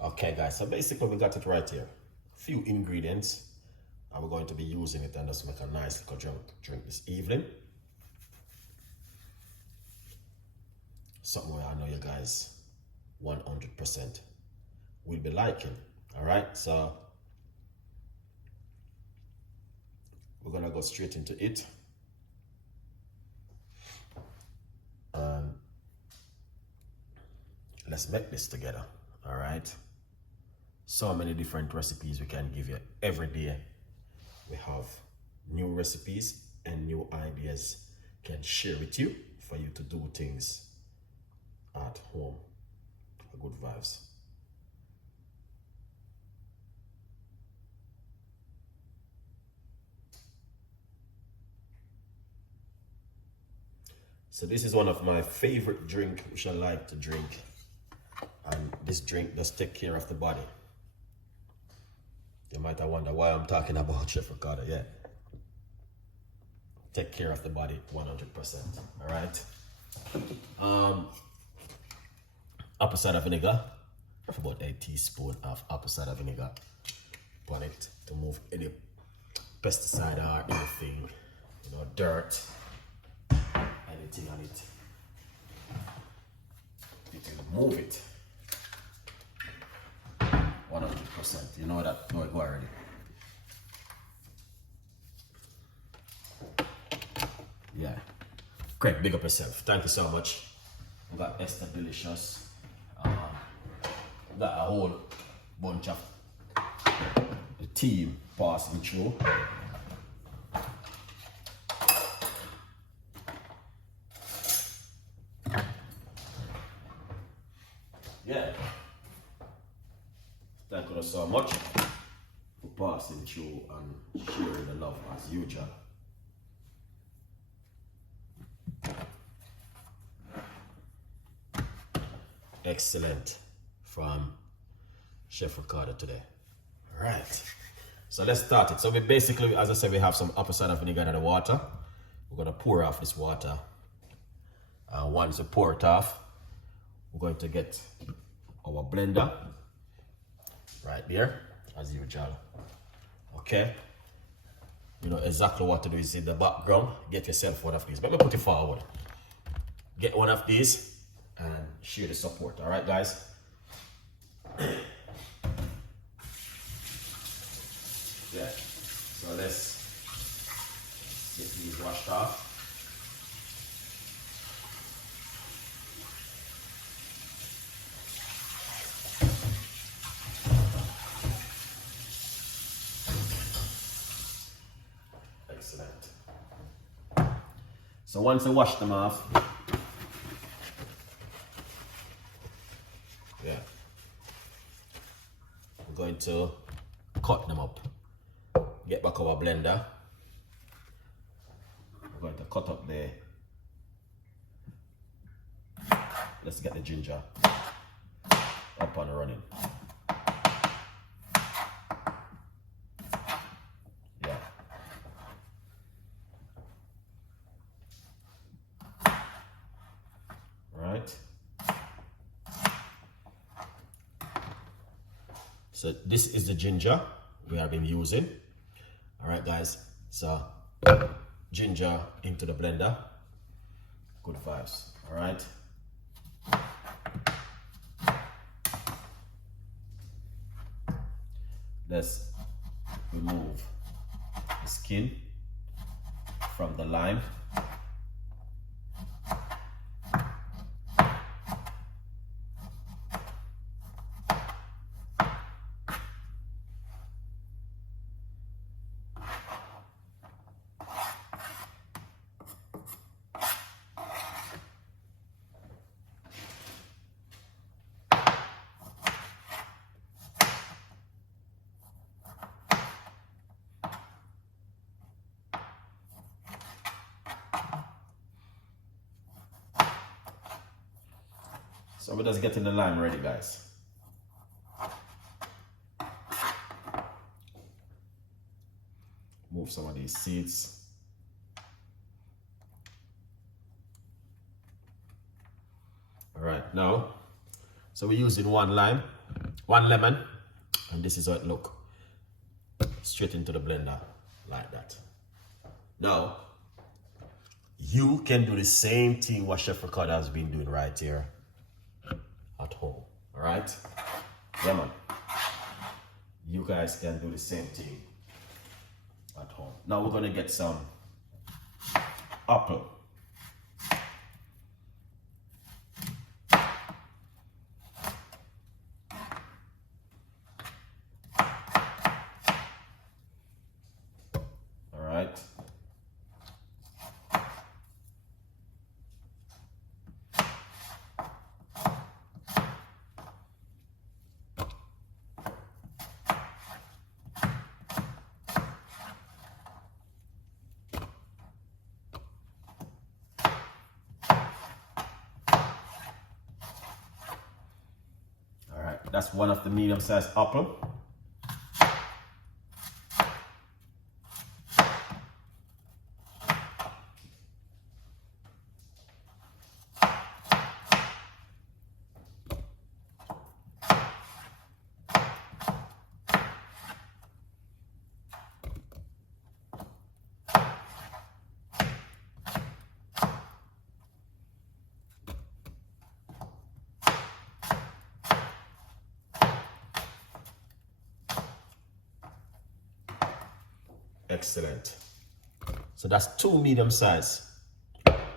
Okay, guys, so basically we got it right here. Few ingredients, and we're going to be using it and just make a nice little drink this evening. Something where I know you guys 100% will be liking. All right, so we're gonna go straight into it. Let's make this together. All right, so many different recipes we can give you every day. We have new recipes and new ideas can share with you for you to do things at home. Good vibes. So this is one of my favorite drink which I like to drink, and this drink does take care of the body. You might wonder why I'm talking about Chef Ricardo. Yeah, take care of the body 100%. All right. Apple cider vinegar, about a teaspoon of apple cider vinegar on it to move any pesticide or anything, dirt, anything on it. You can move it 100%. You know that? No, it go already. Yeah. Craig, big up yourself. Thank you so much. We got Esther Delicious. Got a whole bunch of the team passing through. Yeah. Thank you so much for passing through and sharing the love as usual. Excellent from Chef Ricardo today. All right, so let's start it. So we basically, as I said, we have some apple cider vinegar in the water. We're gonna pour off this water. Once we pour it off, we're going to get our blender right there, as usual. Okay, you know exactly what to do. Is in the background. Get yourself one of these. Let me put it forward. Get one of these and share the support. All right, guys. Yeah. So let's get these washed off. Excellent. So once I wash them off, yeah, I'm going to cut them up. Get back our blender. I'm going to cut up the. Let's get the ginger up and running. Yeah. Right. So this is the ginger we have been using. All right, guys. So ginger into the blender. Good vibes. All right. Let's remove the skin from the lime. So we're just getting the lime ready, guys. Move some of these seeds. All right, now, so we're using one lime. 1 lemon, and this is how it look. Straight into the blender like that. Now, you can do the same thing what Chef Ricardo has been doing right here at home. All right? Yeah, man. You guys can do the same thing at home. Now we're gonna get some apple. All right. That's one of the medium-sized apple. Excellent. So that's 2 medium-sized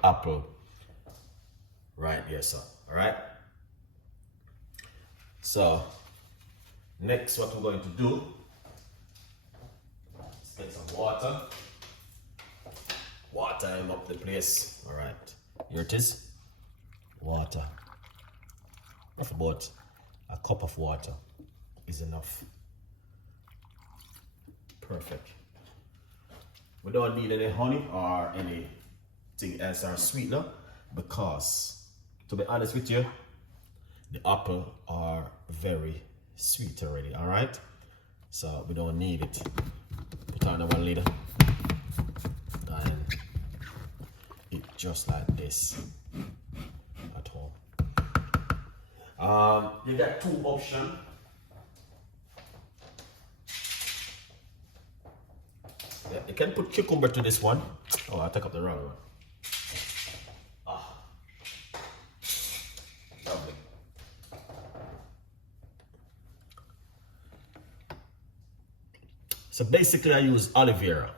apple right here, sir. All right. So next, what we're going to do is get some water. Watering up the place. All right. Here it is. Water. Roughly about a cup of water is enough. Perfect. We don't need any honey or anything else or sweetener because, to be honest with you, the apple are very sweet already, all right? So we don't need it. Put on the 1 liter and it just like this at home. You got 2 options. Yeah, you can put cucumber to this one. Oh, I took up the wrong one. Ah. Lovely. So basically I use aloe vera.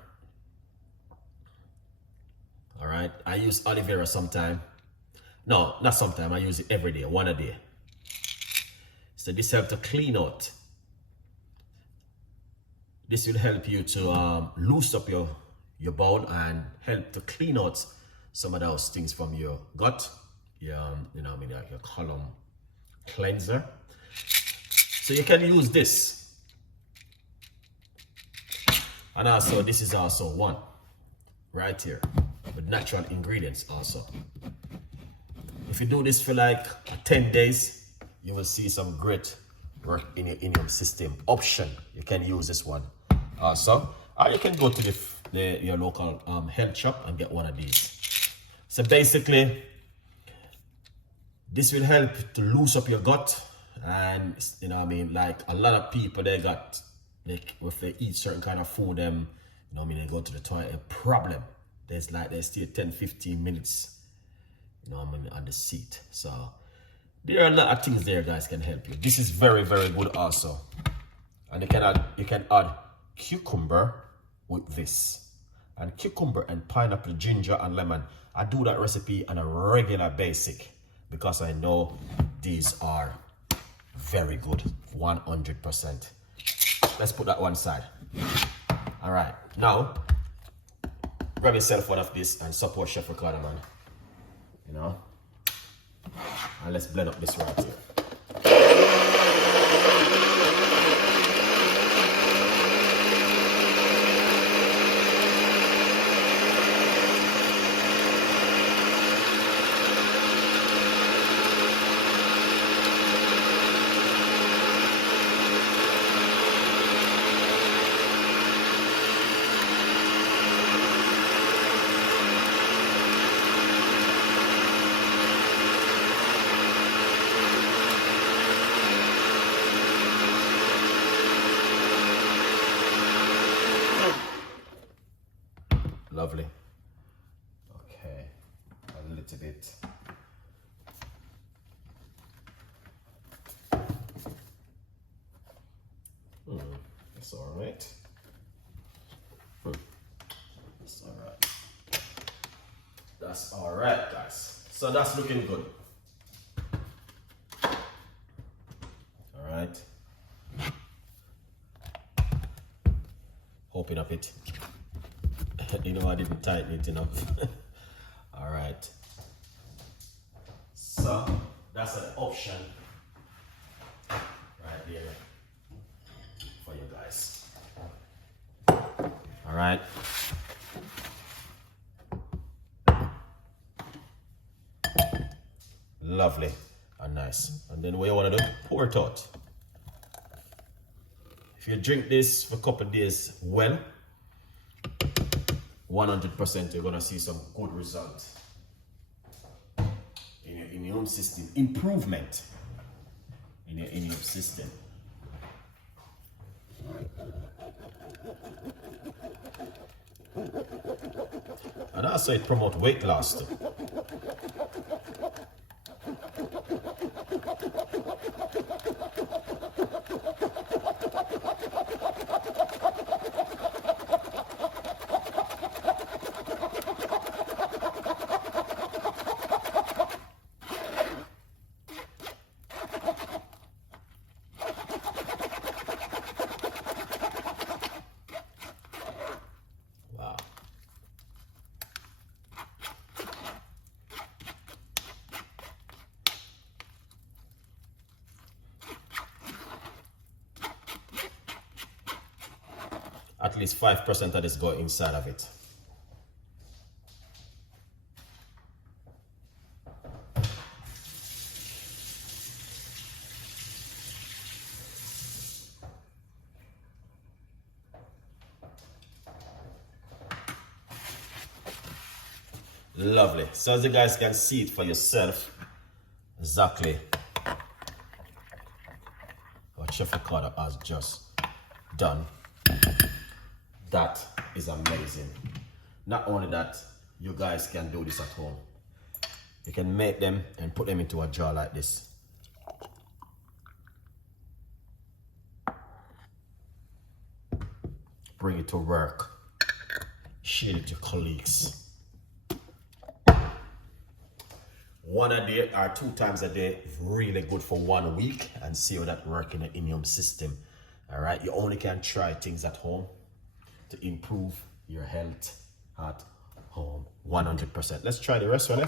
All right, I use aloe vera sometime. No, not sometime, I use it every day, 1 a day. So this helps to clean out. This will help you to loose up your bowel and help to clean out some of those things from your gut, you know, like your column cleanser. So you can use this. And also, this is also one right here with natural ingredients also. If you do this for like 10 days, you will see some great work in your system. Option, you can use this one also, or you can go to your local health shop and get one of these. So basically, this will help to loose up your gut, and you know what I mean, like a lot of people, they got, like, if they eat certain kind of food, you know what I mean, they go to the toilet, a problem. They stay 10-15 minutes, you know what I mean, on the seat. So there are a lot of things there, guys, can help you. This is very, very good also. And you can add cucumber with this. And cucumber and pineapple, ginger and lemon. I do that recipe on a regular basis because I know these are very good, 100%. Let's put that one side. All right, now grab yourself one of this and support Chef Ricardo, man. You know, and let's blend up this right here. That's all right. That's all right. That's all right, guys. So that's looking good. All right. Open up it. You know, I didn't tighten it enough. All right. So that's an option right there for you guys. All right. Lovely and nice. And then what you want to do, pour it out. If you drink this for a couple of days, well, 100% you're going to see some good results in your immune system. Improvement in your immune system. And also it promotes weight loss too. At least 5% of this go inside of it. Lovely. So as you guys can see it for yourself, exactly what Chef Ricardo has just done. That is amazing. Not only that, you guys can do this at home. You can make them and put them into a jar like this. Bring it to work. Share it to your colleagues. 1 a day or 2 times a day, really good for 1 week, and see how that works in the immune system. All right, you only can try things at home to improve your health at home 100%. Let's try the rest one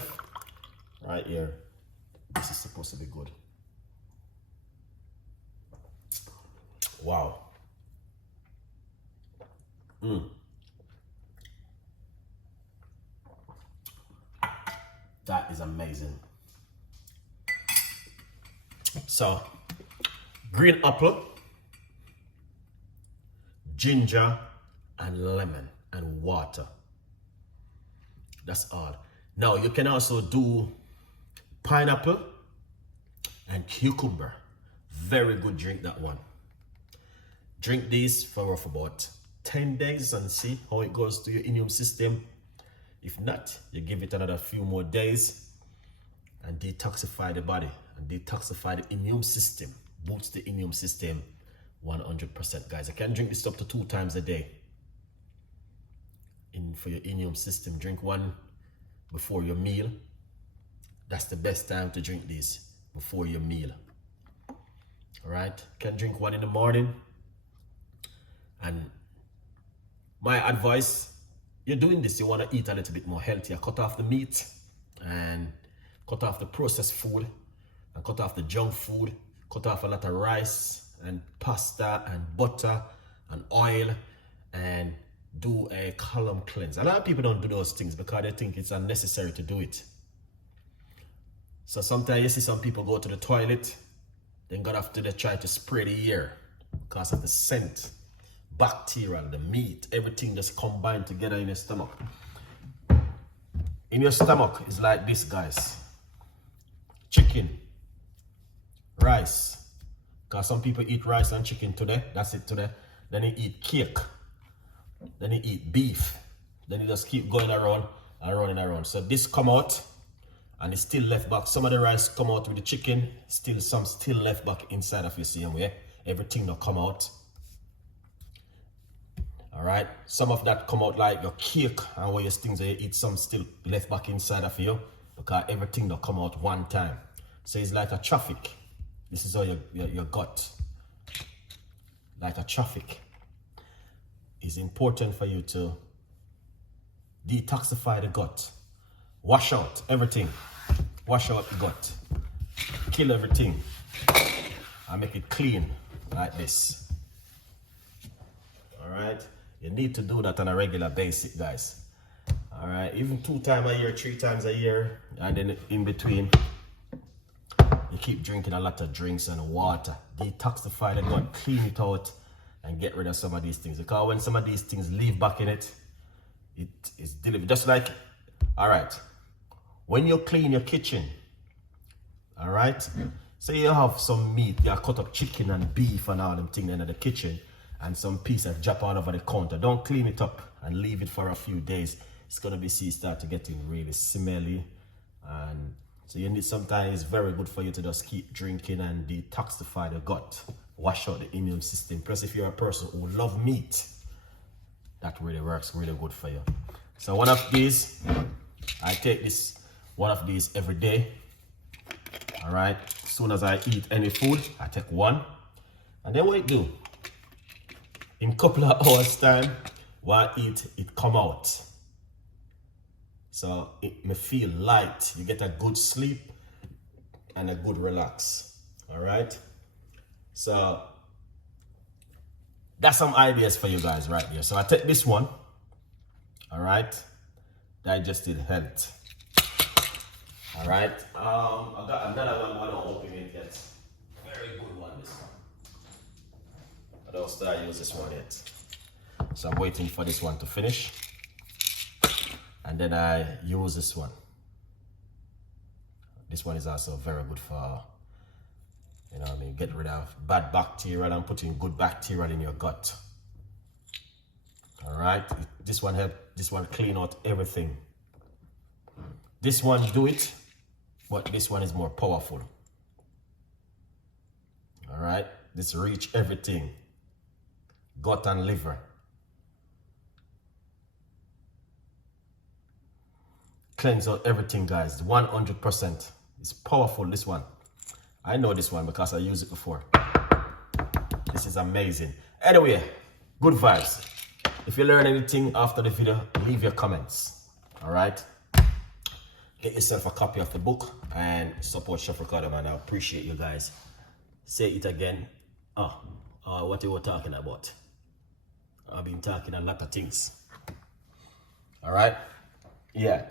right here. This is supposed to be good. Wow. That is amazing. So, green apple, ginger, and lemon and water. That's all. Now you can also do pineapple and cucumber. Very good drink, that one. Drink these for about 10 days and see how it goes to your immune system. If not, you give it another few more days and detoxify the body and detoxify the immune system. Boost the immune system 100%, guys. I can drink this up to 2 times a day. For your immune system, drink one before your meal. That's the best time to drink these, before your meal. All right, can drink one in the morning. And my advice, you're doing this, you want to eat a little bit more healthier. Cut off the meat and cut off the processed food and cut off the junk food. Cut off a lot of rice and pasta and butter and oil, and do a column cleanse. A lot of people don't do those things because they think it's unnecessary to do it. So sometimes you see some people go to the toilet, then got after they try to spray the air because of the scent, bacterial, the meat, everything just combined together in your stomach. In your stomach is like this, guys. Chicken, rice, because some people eat rice and chicken today, that's it today. Then you eat cake. Then you eat beef. Then you just keep going around and running around. So this come out and it's still left back. Some of the rice come out with the chicken, some still left back inside of your same way. Everything will come out. All right, some of that come out like your cake and all your things that you eat, some still left back inside of you because everything don't come out one time. So it's like a traffic. This is how your gut, like a traffic. It's important for you to detoxify the gut, wash out everything, wash out the gut, kill everything, and make it clean like this. All right. You need to do that on a regular basis, guys. All right, even 2 times a year, 3 times a year, and then in between, you keep drinking a lot of drinks and water. Detoxify the gut, clean it out, and get rid of some of these things. Because when some of these things leave back in it, it is delivered. Just like, all right, when you clean your kitchen, all right, say you have some meat, you cut up chicken and beef and all them things in the kitchen, and some pieces drop all over the counter. Don't clean it up and leave it for a few days. It's gonna be start to getting really smelly, and so you need, sometimes it's very good for you to just keep drinking and detoxify the gut, wash out the immune system. Plus, if you're a person who love meat, that really works really good for you. So one of these, I take this one of these every day. All right, as soon as I eat any food, I take one, and then what it do? In a couple of hours time, while I eat, it come out. So it may feel light. You get a good sleep and a good relax. All right. So that's some ideas for you guys right here. So I take this one. All right. Digestive health. All right. I got another one. I don't open it yet. Very good one, this one. I don't start use this one yet. So I'm waiting for this one to finish. And then I use this one. This one is also very good for, you know what I mean, get rid of bad bacteria and putting good bacteria in your gut. All right, this one help, this one clean out everything. This one do it, but this one is more powerful. All right, this reach everything, gut and liver. Cleanse out everything, guys. 100%. It's powerful, this one. I know this one because I used it before. This is amazing. Anyway, good vibes. If you learn anything after the video, leave your comments. All right? Get yourself a copy of the book and support Chef Ricardo, man. I appreciate you guys. Say it again. What you were talking about. I've been talking a lot of things. All right? Yeah.